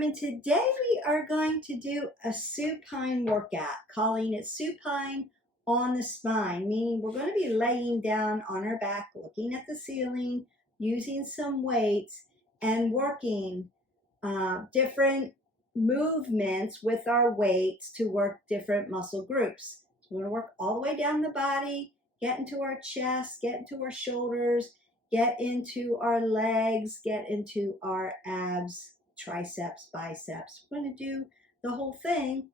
welcome, and today we are going to do a supine workout, calling it supine on the spine, meaning we're going to be laying down on our back, looking at the ceiling, using some weights, and working different movements with our weights to work different muscle groups. So we're going to work all the way down the body, get into our chest, get into our shoulders, get into our legs, get into our abs, triceps, biceps. We're going to do the whole thing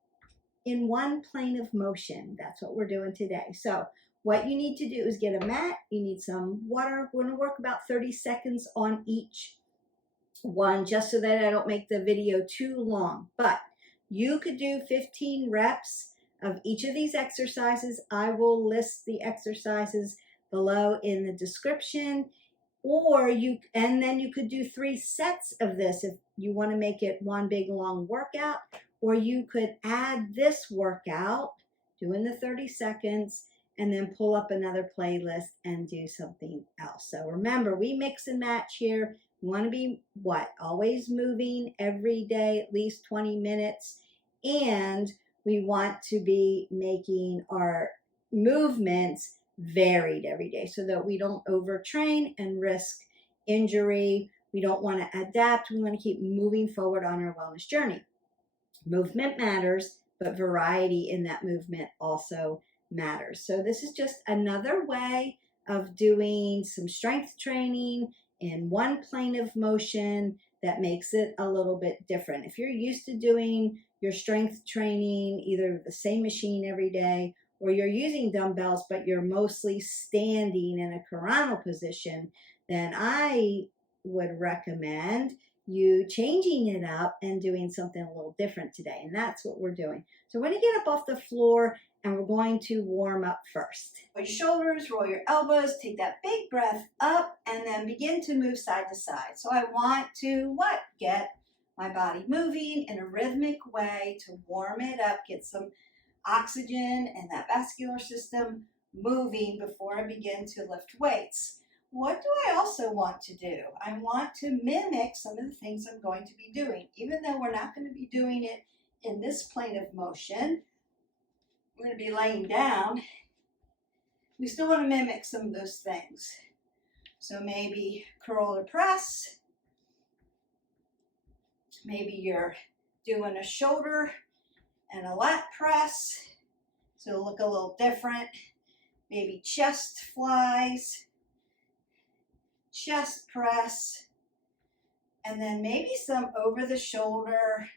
in one plane of motion. That's what we're doing today. So what you need to do is get a mat. You need some water. We're going to work about 30 seconds on each one, just so that I don't make the video too long. But you could do 15 reps of each of these exercises. I will list the exercises below in the description. And then you could do 3 sets of this if you want to make it one big long workout, or you could add this workout, doing the 30 seconds, and then pull up another playlist and do something else. So remember, we mix and match here. You want to be always moving every day, at least 20 minutes. And we want to be making our movements varied every day so that we don't overtrain and risk injury. We don't want to adapt. We want to keep moving forward on our wellness journey. Movement matters, but variety in that movement also matters. So this is just another way of doing some strength training in one plane of motion that makes it a little bit different. If you're used to doing your strength training, either the same machine every day, or you're using dumbbells, but you're mostly standing in a coronal position, then I would recommend you changing it up and doing something a little different today. And that's what we're doing. So we're going to get up off the floor and we're going to warm up first. Roll your shoulders, roll your elbows, take that big breath up, and then begin to move side to side. So I want to get my body moving in a rhythmic way to warm it up, get some oxygen and that vascular system moving before I begin to lift weights. What do I also want to do? I want to mimic some of the things I'm going to be doing. Even though we're not going to be doing it in this plane of motion, we're going to be laying down, we still want to mimic some of those things. So maybe curl or press. Maybe you're doing a shoulder and a lat press, so it'll look a little different. Maybe chest flies, chest press, and then maybe some over the shoulder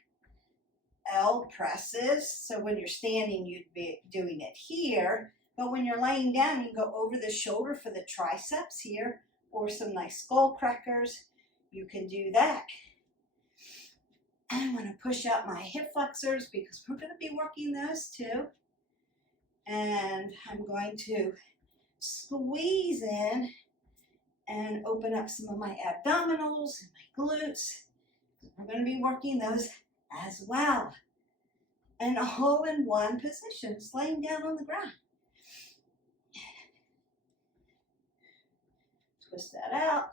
L presses. So when you're standing, you'd be doing it here, but when you're laying down, you go over the shoulder for the triceps here, or some nice skull crackers. You can do that. I'm going to push out my hip flexors because we're going to be working those too. And I'm going to squeeze in and open up some of my abdominals and my glutes. We're going to be working those as well. And all in one position, just laying down on the ground. Twist that out.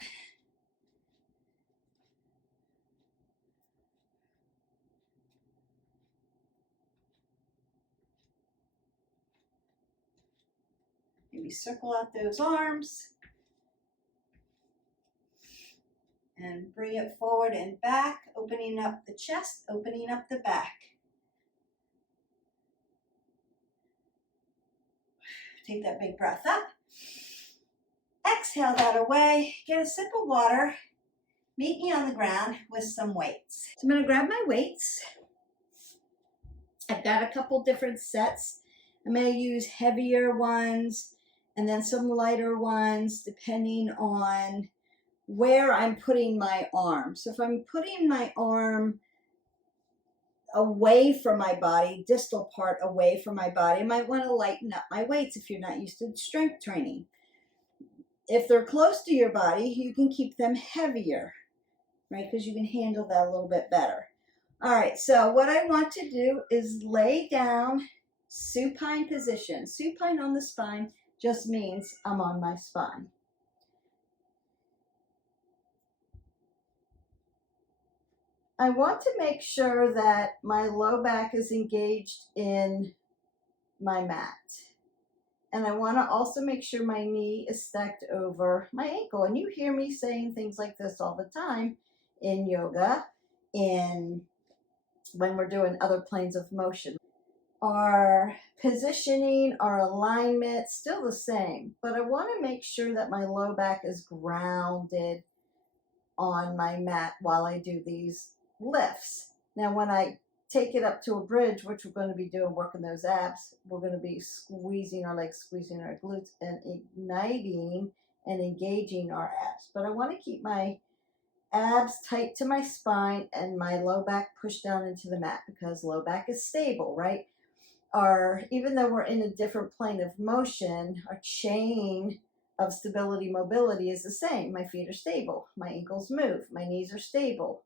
Maybe circle out those arms and bring it forward and back, opening up the chest, opening up the back. Take that big breath up. Exhale that away. Get a sip of water. Meet me on the ground with some weights. So I'm going to grab my weights. I've got a couple different sets. I'm going to use heavier ones and then some lighter ones depending on where I'm putting my arm. So if I'm putting my arm away from my body, distal part away from my body, I might want to lighten up my weights if you're not used to strength training. If they're close to your body, you can keep them heavier, right? Because you can handle that a little bit better. All right, so what I want to do is lay down supine position. Supine on the spine just means I'm on my spine. I want to make sure that my low back is engaged in my mat. And I want to also make sure my knee is stacked over my ankle. And you hear me saying things like this all the time in yoga, when we're doing other planes of motion. Our positioning, our alignment, still the same. But I want to make sure that my low back is grounded on my mat while I do these lifts. Now, when I take it up to a bridge, which we're going to be doing, working those abs, we're going to be squeezing our legs, squeezing our glutes, and igniting and engaging our abs. But I want to keep my abs tight to my spine and my low back pushed down into the mat, because low back is stable, right? Even though we're in a different plane of motion, our chain of stability mobility is the same. My feet are stable, my ankles move, my knees are stable,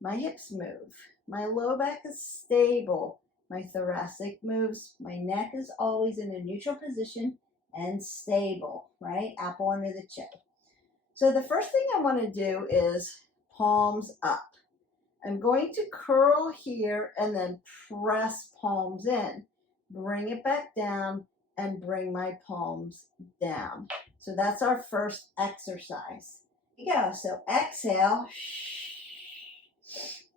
my hips move, my low back is stable, my thoracic moves, my neck is always in a neutral position and stable, right? Apple under the chin. So the first thing I want to do is palms up. I'm going to curl here and then press palms in. Bring it back down and bring my palms down. So that's our first exercise. Here we go. So exhale.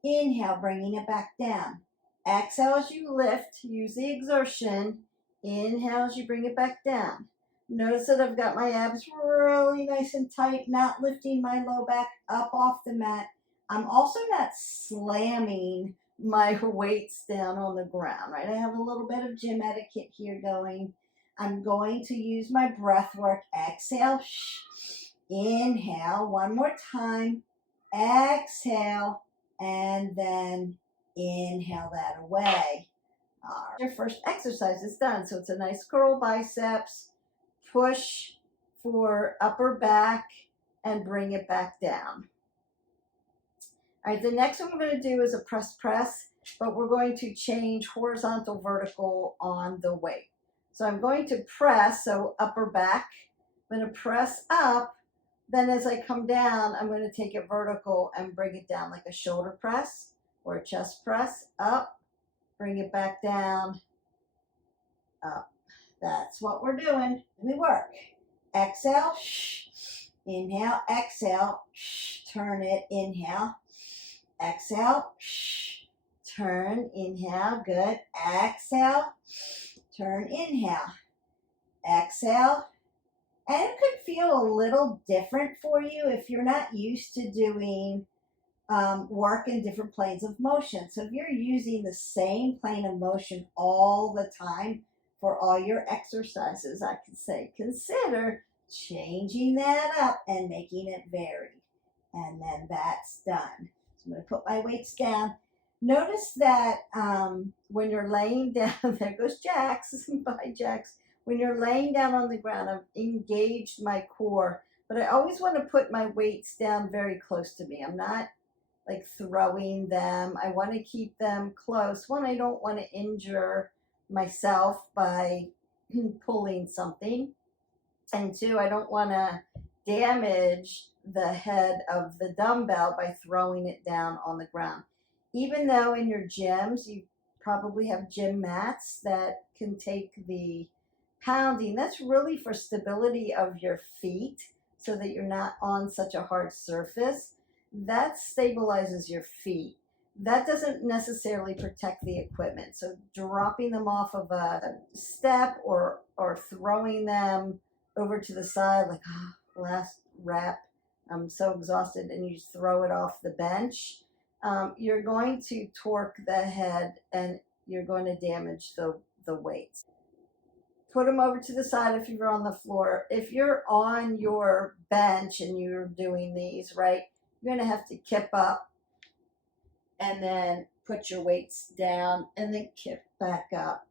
Inhale, bringing it back down. Exhale as you lift. Use the exertion. Inhale as you bring it back down. Notice that I've got my abs really nice and tight, not lifting my low back up off the mat. I'm also not slamming my weights down on the ground, right? I have a little bit of gym etiquette here going. I'm going to use my breath work. Exhale, inhale, one more time. Exhale, and then inhale that away. All right. Your first exercise is done. So it's a nice curl biceps, push for upper back, and bring it back down. All right, the next one we're going to do is a press, but we're going to change horizontal, vertical on the weight. So I'm going to press, so upper back. I'm going to press up. Then as I come down, I'm going to take it vertical and bring it down like a shoulder press or a chest press. Up, bring it back down, up. That's what we're doing. We work. Exhale, inhale, exhale, turn it, inhale. Exhale, turn, inhale, good. Exhale, turn, inhale. Exhale. And it could feel a little different for you if you're not used to doing work in different planes of motion. So if you're using the same plane of motion all the time for all your exercises, I could say consider changing that up and making it vary. And then that's done. I'm going to put my weights down. Notice that when you're laying down, there goes Jax, bye Jax. When you're laying down on the ground, I've engaged my core, but I always want to put my weights down very close to me. I'm not like throwing them. I want to keep them close. One, I don't want to injure myself by pulling something. And two, I don't want to damage the head of the dumbbell by throwing it down on the ground. Even though in your gyms, you probably have gym mats that can take the pounding. That's really for stability of your feet so that you're not on such a hard surface. That stabilizes your feet. That doesn't necessarily protect the equipment. So dropping them off of a step or throwing them over to the side, like last rep, I'm so exhausted, and you just throw it off the bench, you're going to torque the head and you're going to damage the weights. Put them over to the side if you're on the floor. If you're on your bench and you're doing these, right, you're going to have to kip up and then put your weights down and then kip back up.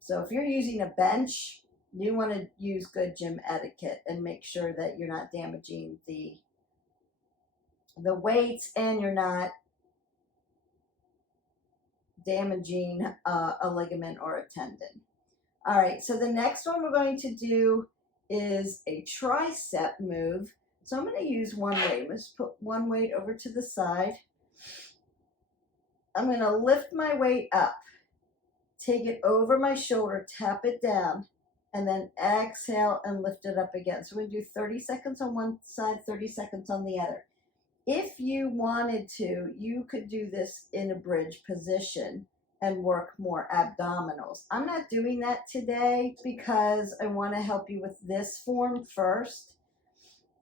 So if you're using a bench, you want to use good gym etiquette and make sure that you're not damaging the weights and you're not damaging a ligament or a tendon. All right, so the next one we're going to do is a tricep move. So I'm going to use one weight. Let's put one weight over to the side. I'm going to lift my weight up, take it over my shoulder, tap it down, and then exhale and lift it up again. So we're going to do 30 seconds on one side, 30 seconds on the other. If you wanted to, you could do this in a bridge position and work more abdominals. I'm not doing that today because I want to help you with this form first.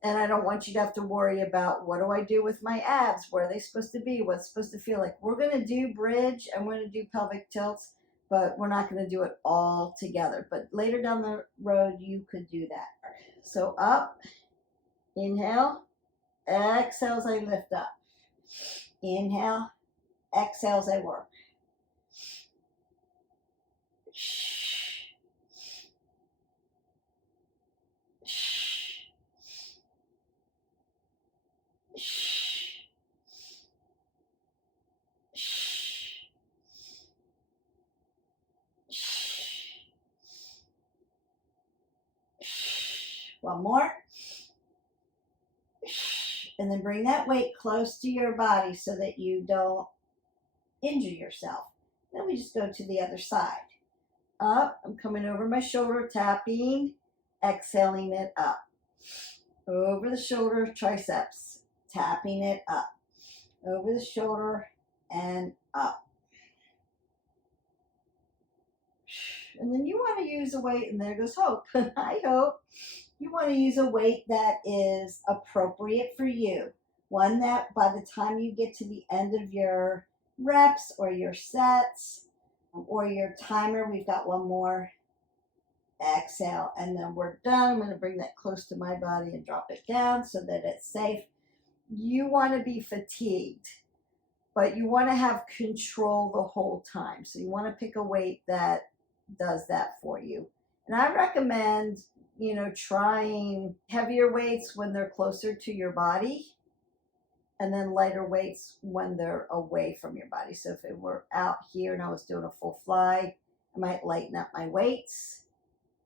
And I don't want you to have to worry about what do I do with my abs? Where are they supposed to be? What's supposed to feel like? We're going to do bridge and we're going to do pelvic tilts, but we're not going to do it all together. But later down the road, you could do that. So up, inhale, exhale as I lift up. Inhale, exhale as I work. One more. And then bring that weight close to your body so that you don't injure yourself. Then we just go to the other side. Up, I'm coming over my shoulder, tapping, exhaling it up. Over the shoulder, triceps, tapping it up. Over the shoulder and up. And then you want to use a weight, and there goes Hope. Hi, Hope. You want to use a weight that is appropriate for you. One that by the time you get to the end of your reps or your sets or your timer, we've got one more. Exhale, and then we're done. I'm going to bring that close to my body and drop it down so that it's safe. You want to be fatigued, but you want to have control the whole time. So you want to pick a weight that does that for you. And I recommend, trying heavier weights when they're closer to your body, and then lighter weights when they're away from your body. So if it were out here and I was doing a full fly, I might lighten up my weights.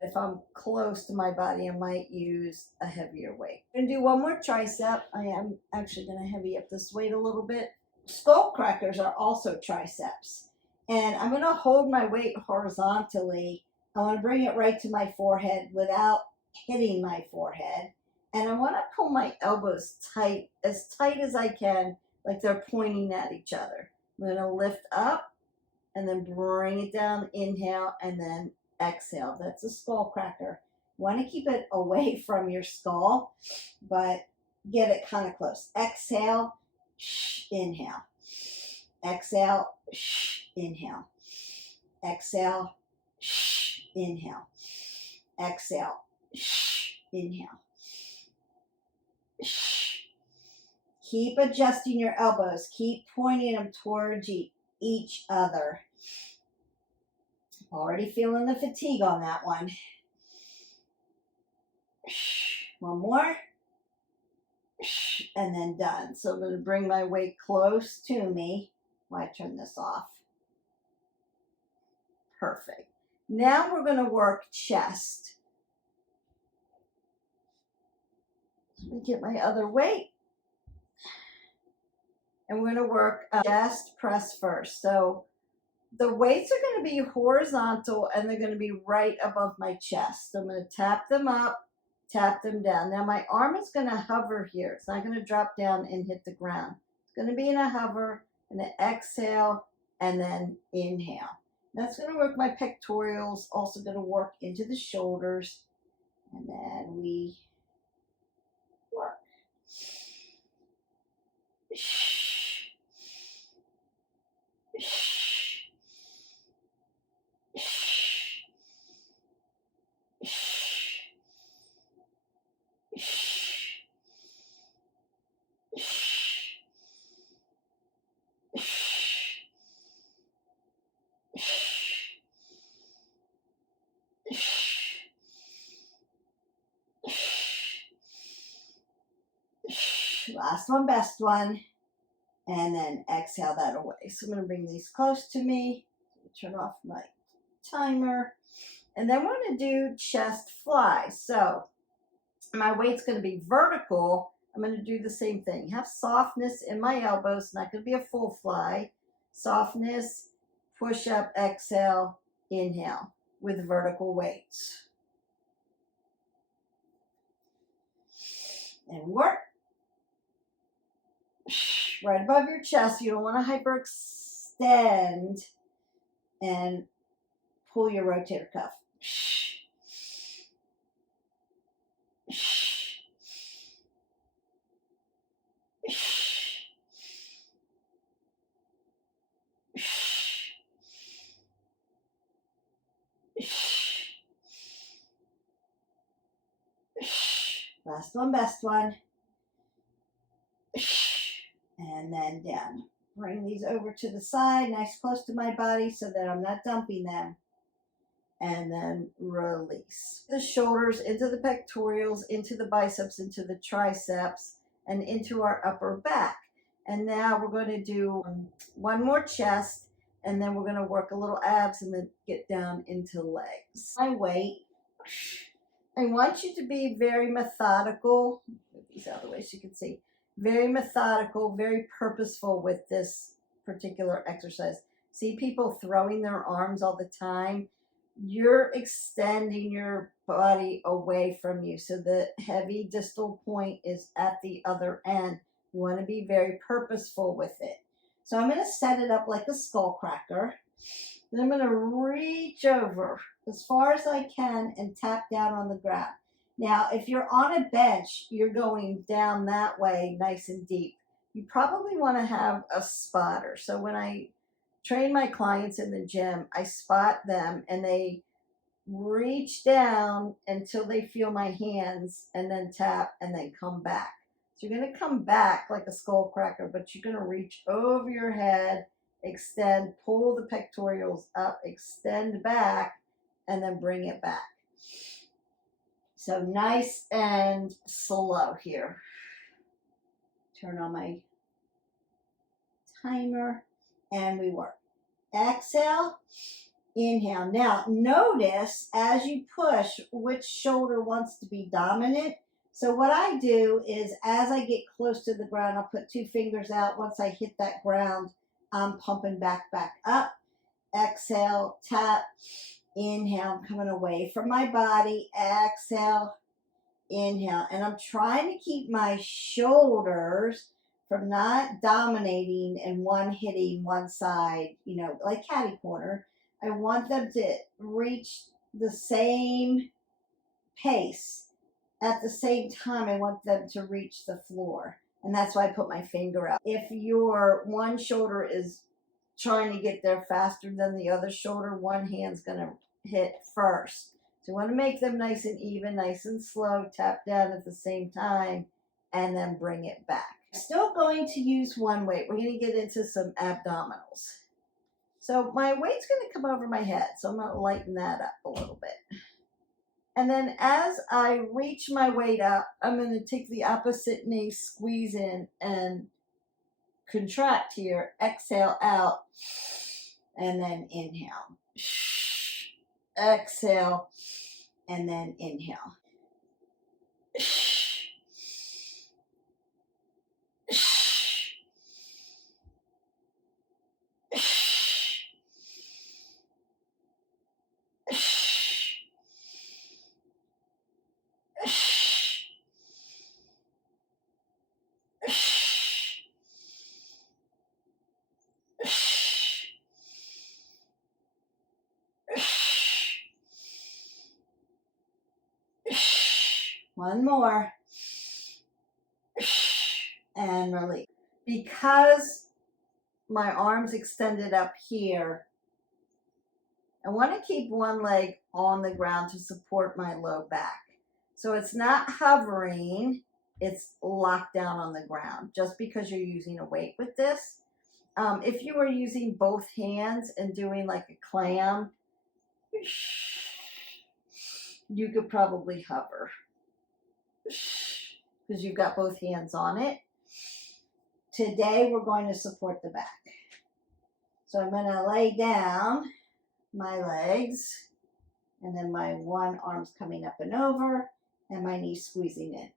If I'm close to my body, I might use a heavier weight. I'm going to do one more tricep. I am actually going to heavy up this weight a little bit. Skull crackers are also triceps. And I'm going to hold my weight horizontally. I want to bring it right to my forehead without hitting my forehead. And I want to pull my elbows tight as I can, like they're pointing at each other. I'm going to lift up and then bring it down, inhale, and then exhale. That's a skull cracker. You want to keep it away from your skull, but get it kind of close. Exhale, inhale. Exhale, inhale. Exhale, inhale. Exhale, inhale. Keep adjusting your elbows. Keep pointing them towards each other. Already feeling the fatigue on that one. One more. And then done. So I'm going to bring my weight close to me while I turn this off. Perfect. Now we're going to work chest. Let me get my other weight. And we're going to work chest press first. So the weights are going to be horizontal and they're going to be right above my chest. So I'm going to tap them up, tap them down. Now my arm is going to hover here. It's not going to drop down and hit the ground. It's going to be in a hover, and then exhale, and then inhale. That's going to work my pectorals, also going to work into the shoulders, and then we work. Last one, best one. And then exhale that away. So I'm going to bring these close to me. Turn off my timer. And then we're going to do chest fly. So my weight's going to be vertical. I'm going to do the same thing. Have softness in my elbows. It's not going to be a full fly. softness, push up, exhale, inhale with vertical weights. And work. Right above your chest. You don't want to hyperextend and pull your rotator cuff. Last one, best one. And then down. Bring these over to the side, nice close to my body so that I'm not dumping them. And then release. The shoulders into the pectorals, into the biceps, into the triceps, and into our upper back. And now we're going to do one more chest, and then we're going to work a little abs and then get down into legs. My weight. I want you to be very methodical. Move these out of the way so you can see. Very methodical, very purposeful with this particular exercise. See people throwing their arms all the time. You're extending your body away from you. So the heavy distal point is at the other end. You want to be very purposeful with it. So I'm going to set it up like a skull cracker. Then I'm going to reach over as far as I can and tap down on the ground. Now, if you're on a bench, you're going down that way nice and deep. You probably want to have a spotter. So when I train my clients in the gym, I spot them and they reach down until they feel my hands and then tap and then come back. So you're going to come back like a skull cracker, but you're going to reach over your head, extend, pull the pectorals up, extend back, and then bring it back. So nice and slow here. Turn on my timer and we work. Exhale, inhale. Now notice as you push which shoulder wants to be dominant. So what I do is as I get close to the ground, I'll put 2 fingers out. Once I hit that ground, I'm pumping back up. Exhale, tap. Inhale, I'm coming away from my body. Exhale, inhale. And I'm trying to keep my shoulders from not dominating and one hitting one side, you know, like catty corner. I want them to reach the same pace. At the same time, I want them to reach the floor. And that's why I put my finger out. If your one shoulder is trying to get there faster than the other shoulder, one hand's going to hit first. So you want to make them nice and even, nice and slow, tap down at the same time, and then bring it back. Still going to use one weight. We're going to get into some abdominals. So my weight's going to come over my head, so I'm going to lighten that up a little bit. And then as I reach my weight up, I'm going to take the opposite knee, squeeze in, and contract here. Exhale out, and then inhale. Exhale, and then inhale. One more. And release. Because my arms extended up here, I want to keep one leg on the ground to support my low back. So it's not hovering, it's locked down on the ground just because you're using a weight with this. If you were using both hands and doing like a clam, you could probably hover because you've got both hands on it. Today we're going to support the back. So I'm going to lay down my legs and then my one arm's coming up and over and my knee squeezing in.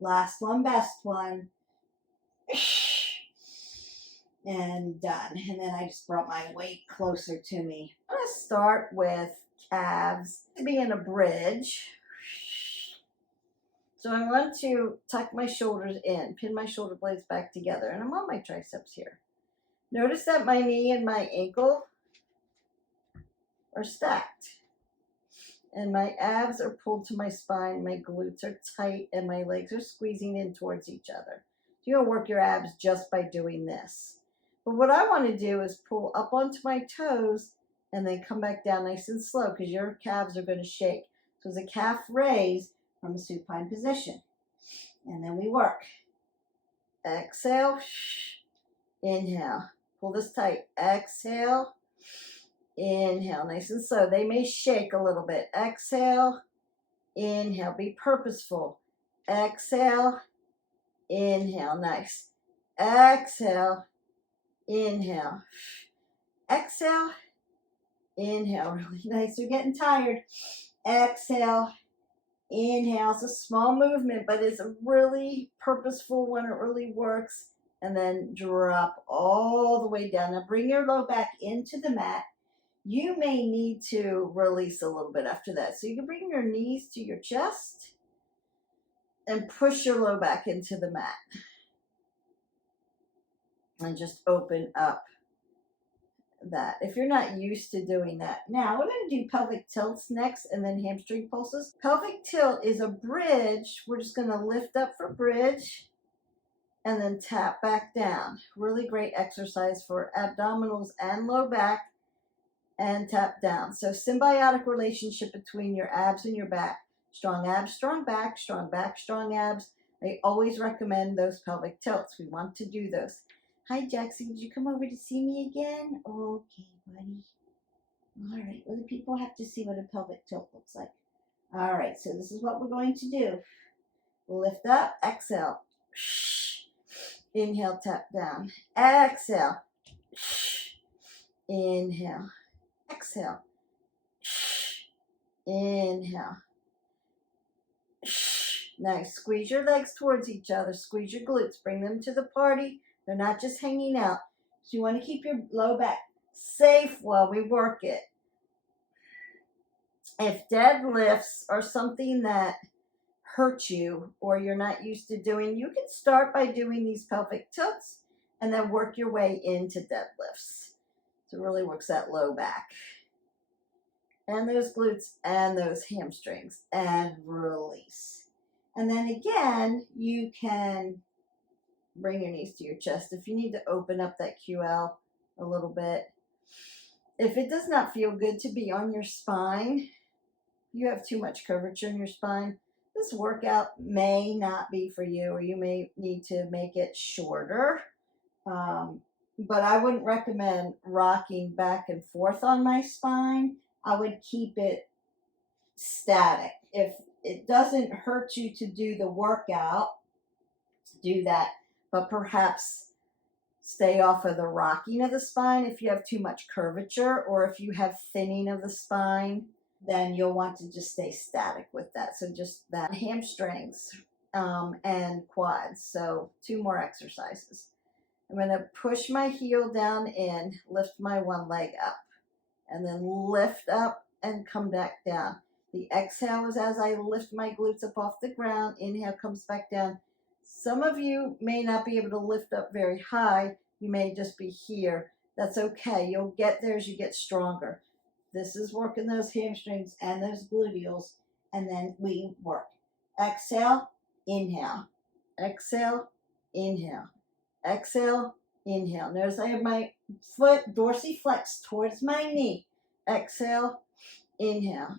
Last one, best one. And done. And then I just brought my weight closer to me. I'm going to start with calves to be in a bridge. So I want to tuck my shoulders in, pin my shoulder blades back together, and I'm on my triceps here. Notice that my knee and my ankle are stacked. And my abs are pulled to my spine, my glutes are tight, and my legs are squeezing in towards each other. You're going to work your abs just by doing this. But what I want to do is pull up onto my toes and then come back down nice and slow because your calves are going to shake. So it's a calf raise from a supine position. And then we work. Exhale. Inhale. Pull this tight. Exhale. Inhale. Nice and slow. They may shake a little bit. Exhale. Inhale. Be purposeful. Exhale. Inhale. Nice. Exhale. Inhale. Exhale. Inhale. Really nice. You're getting tired. Exhale. Inhale. It's a small movement, but it's a really purposeful one. It really works. And then drop all the way down. Now bring your low back into the mat. You may need to release a little bit after that. So you can bring your knees to your chest and push your low back into the mat. And just open up that. If you're not used to doing that. Now we're going to do pelvic tilts next and then hamstring pulses. Pelvic tilt is a bridge. We're just going to lift up for bridge and then tap back down. Really great exercise for abdominals and low back, and tap down. So symbiotic relationship between your abs and your back. Strong abs, strong back, strong back, strong abs. I always recommend those pelvic tilts. We want to do those. Hi, Jackson. Did you come over to see me again? Okay, buddy. All right. Well, the people have to see what a pelvic tilt looks like. All right. So this is what we're going to do. Lift up. Exhale. Inhale. Tap down. Exhale. Inhale. Exhale. Inhale. Nice. Squeeze your legs towards each other. Squeeze your glutes. Bring them to the party. They're not just hanging out. So you want to keep your low back safe while we work it. If deadlifts are something that hurt you or you're not used to doing, you can start by doing these pelvic tilts and then work your way into deadlifts. So it really works that low back. And those glutes and those hamstrings. And release. And then again, you can bring your knees to your chest if you need to open up that QL a little bit. If it does not feel good to be on your spine, you have too much curvature in your spine, this workout may not be for you, or you may need to make it shorter. But I wouldn't recommend rocking back and forth on my spine. I would keep it static. If it doesn't hurt you to do the workout, do that. But perhaps stay off of the rocking of the spine if you have too much curvature, or if you have thinning of the spine, then you'll want to just stay static with that. So just that. Hamstrings and quads. So 2 more exercises. I'm going to push my heel down in, lift my one leg up, and then lift up and come back down. The exhale is as I lift my glutes up off the ground. Inhale comes back down. Some of you may not be able to lift up very high. You may just be here. That's okay. You'll get there as you get stronger. This is working those hamstrings and those gluteals, and then we work. Exhale, inhale. Exhale, inhale. Exhale, inhale. Notice I have my foot dorsiflex towards my knee. Exhale, inhale.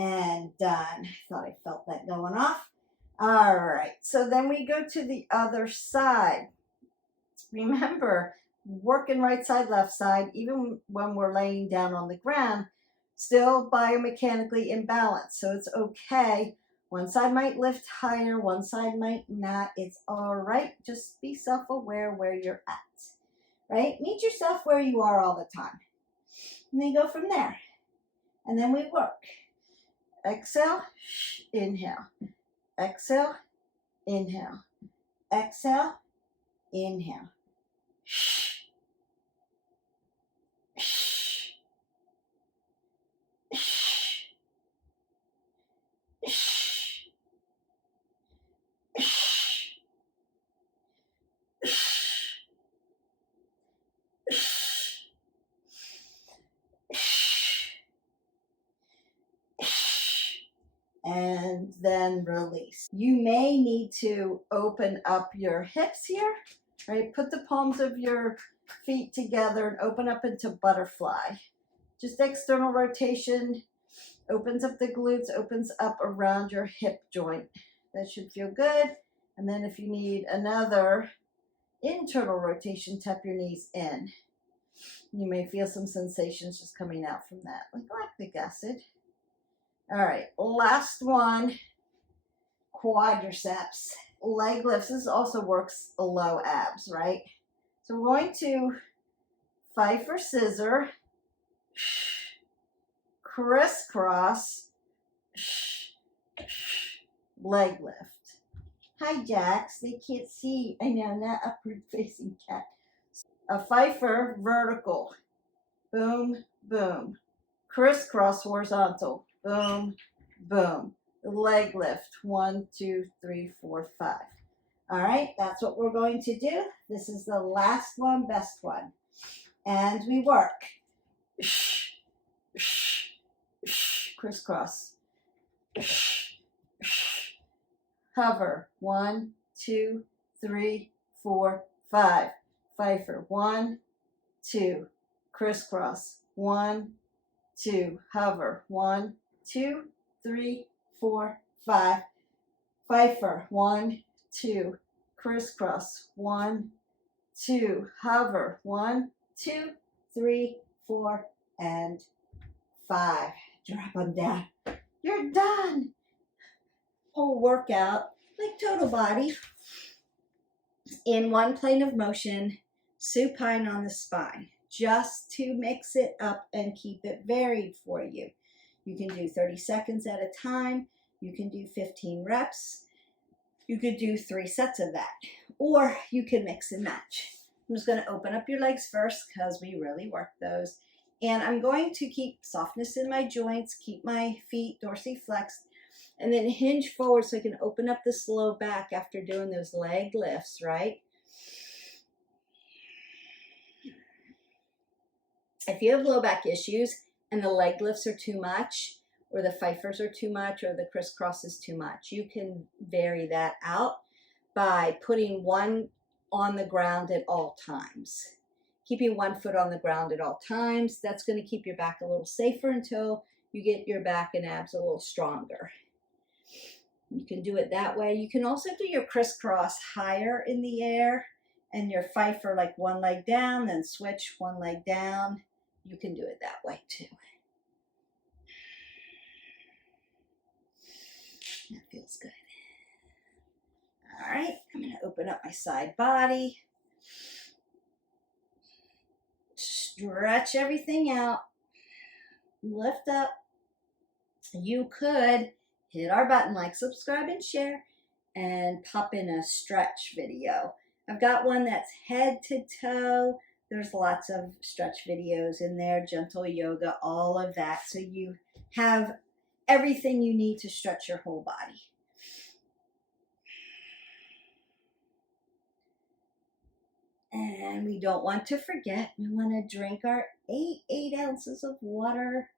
And done. Thought I felt that going off. All right. So then we go to the other side. Remember, working right side, left side, even when we're laying down on the ground, still biomechanically imbalanced. So it's okay. One side might lift higher, one side might not. It's all right. Just be self-aware where you're at, right? Meet yourself where you are all the time. And then go from there. And then we work. Exhale, inhale. Exhale, inhale. Exhale, inhale. And then release. You may need to open up your hips here, right? Put the palms of your feet together and open up into butterfly. Just external rotation opens up the glutes, opens up around your hip joint. That should feel good. And then if you need another internal rotation, tap your knees in. You may feel some sensations just coming out from that, like lactic acid. All right, last one, quadriceps, leg lifts. This also works low abs, right? So we're going to Pfiffer scissor, crisscross, leg lift. Hi, Jax. They can't see. I know, not upward facing cat. A Pfiffer vertical. Boom, boom. Crisscross horizontal. Boom, boom. Leg lift. 1, 2, 3, 4, 5. All right, that's what we're going to do. This is the last one, best one. And we work. Crisscross. Hover. 1, 2, 3, 4, 5. Pfiffer. 1, 2. Crisscross. 1, 2. Hover. 1, 2, 3, 4, 5. Pfiffer. 1, 2. Crisscross. 1, 2. Hover. 1, 2, 3, 4, and 5. Drop them down. You're done. Whole workout, like total body, in one plane of motion, supine on the spine, just to mix it up and keep it varied for you. You can do 30 seconds at a time. You can do 15 reps. You could do 3 sets of that, or you can mix and match. I'm just going to open up your legs first because we really work those. And I'm going to keep softness in my joints, keep my feet dorsiflexed, and then hinge forward so I can open up this low back after doing those leg lifts, right? If you have low back issues and the leg lifts are too much, or the Pfiffers are too much, or the crisscross is too much, you can vary that out by putting one on the ground at all times. Keeping one foot on the ground at all times, that's going to keep your back a little safer until you get your back and abs a little stronger. You can do it that way. You can also do your crisscross higher in the air and your Pfiffer like one leg down, then switch one leg down. You can do it that way too. That feels good. All right, I'm going to open up my side body. Stretch everything out. Lift up. You could hit our button, like, subscribe, and share, and pop in a stretch video. I've got one that's head to toe. There's lots of stretch videos in there, gentle yoga, all of that. So you have everything you need to stretch your whole body. And we don't want to forget, we want to drink our 8 ounces of water.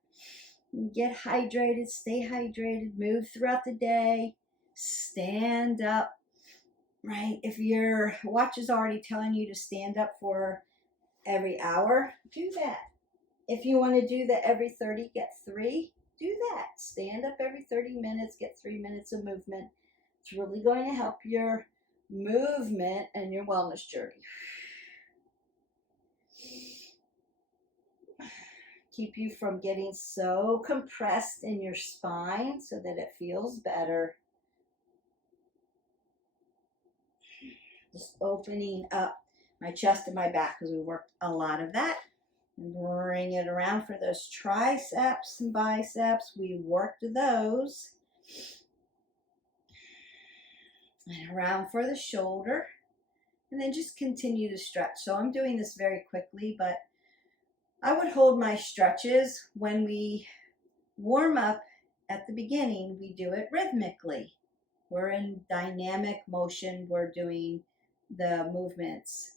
Get hydrated, stay hydrated, move throughout the day, stand up, right? If your watch is already telling you to stand up for every hour, do that. If you want to do the every 30, get 3, do that. Stand up every 30 minutes, get 3 minutes of movement. It's really going to help your movement and your wellness journey. keep you from getting so compressed in your spine so that it feels better. Just opening up my chest and my back because we worked a lot of that. Bring it around for those triceps and biceps. We worked those. And around for the shoulder. And then just continue to stretch. So I'm doing this very quickly, but I would hold my stretches when we warm up at the beginning. We do it rhythmically. We're in dynamic motion. We're doing the movements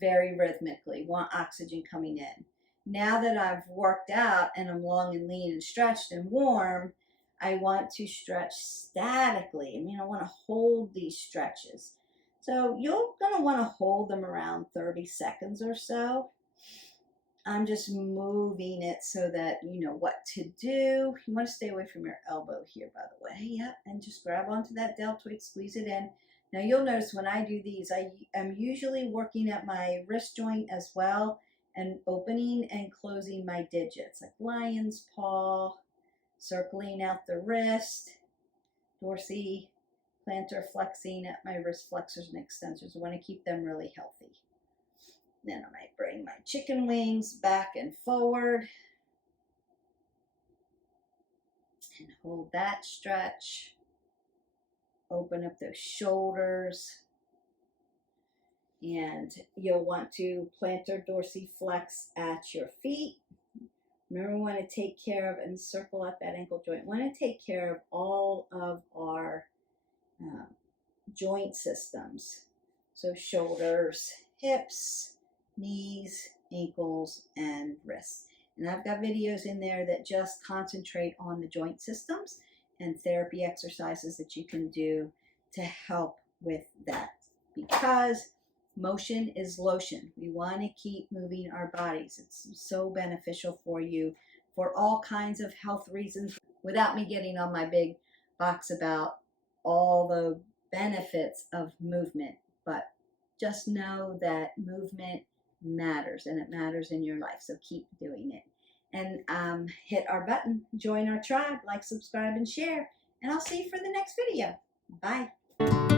very rhythmically. Want oxygen coming in. Now that I've worked out and I'm long and lean and stretched and warm, I want to stretch statically. I mean, I want to hold these stretches. So you're going to want to hold them around 30 seconds or so. I'm just moving it so that you know what to do. You want to stay away from your elbow here, by the way. Yep, and just grab onto that deltoid, squeeze it in. Now you'll notice when I do these, I am usually working at my wrist joint as well and opening and closing my digits, like lion's paw, circling out the wrist, dorsi, plantar flexing at my wrist flexors and extensors. I want to keep them really healthy. Then I might bring my chicken wings back and forward and hold that stretch. Open up those shoulders. And you'll want to plantar dorsiflex at your feet. Remember, we want to take care of and circle out that ankle joint. We want to take care of all of our joint systems. So shoulders, hips, knees, ankles, and wrists. And I've got videos in there that just concentrate on the joint systems and therapy exercises that you can do to help with that. Because motion is lotion. We want to keep moving our bodies. It's so beneficial for you for all kinds of health reasons without me getting on my big box about all the benefits of movement. But just know that movement matters and it matters in your life. So keep doing it. And hit our button, join our tribe, like, subscribe, and share. And I'll see you for the next video. Bye.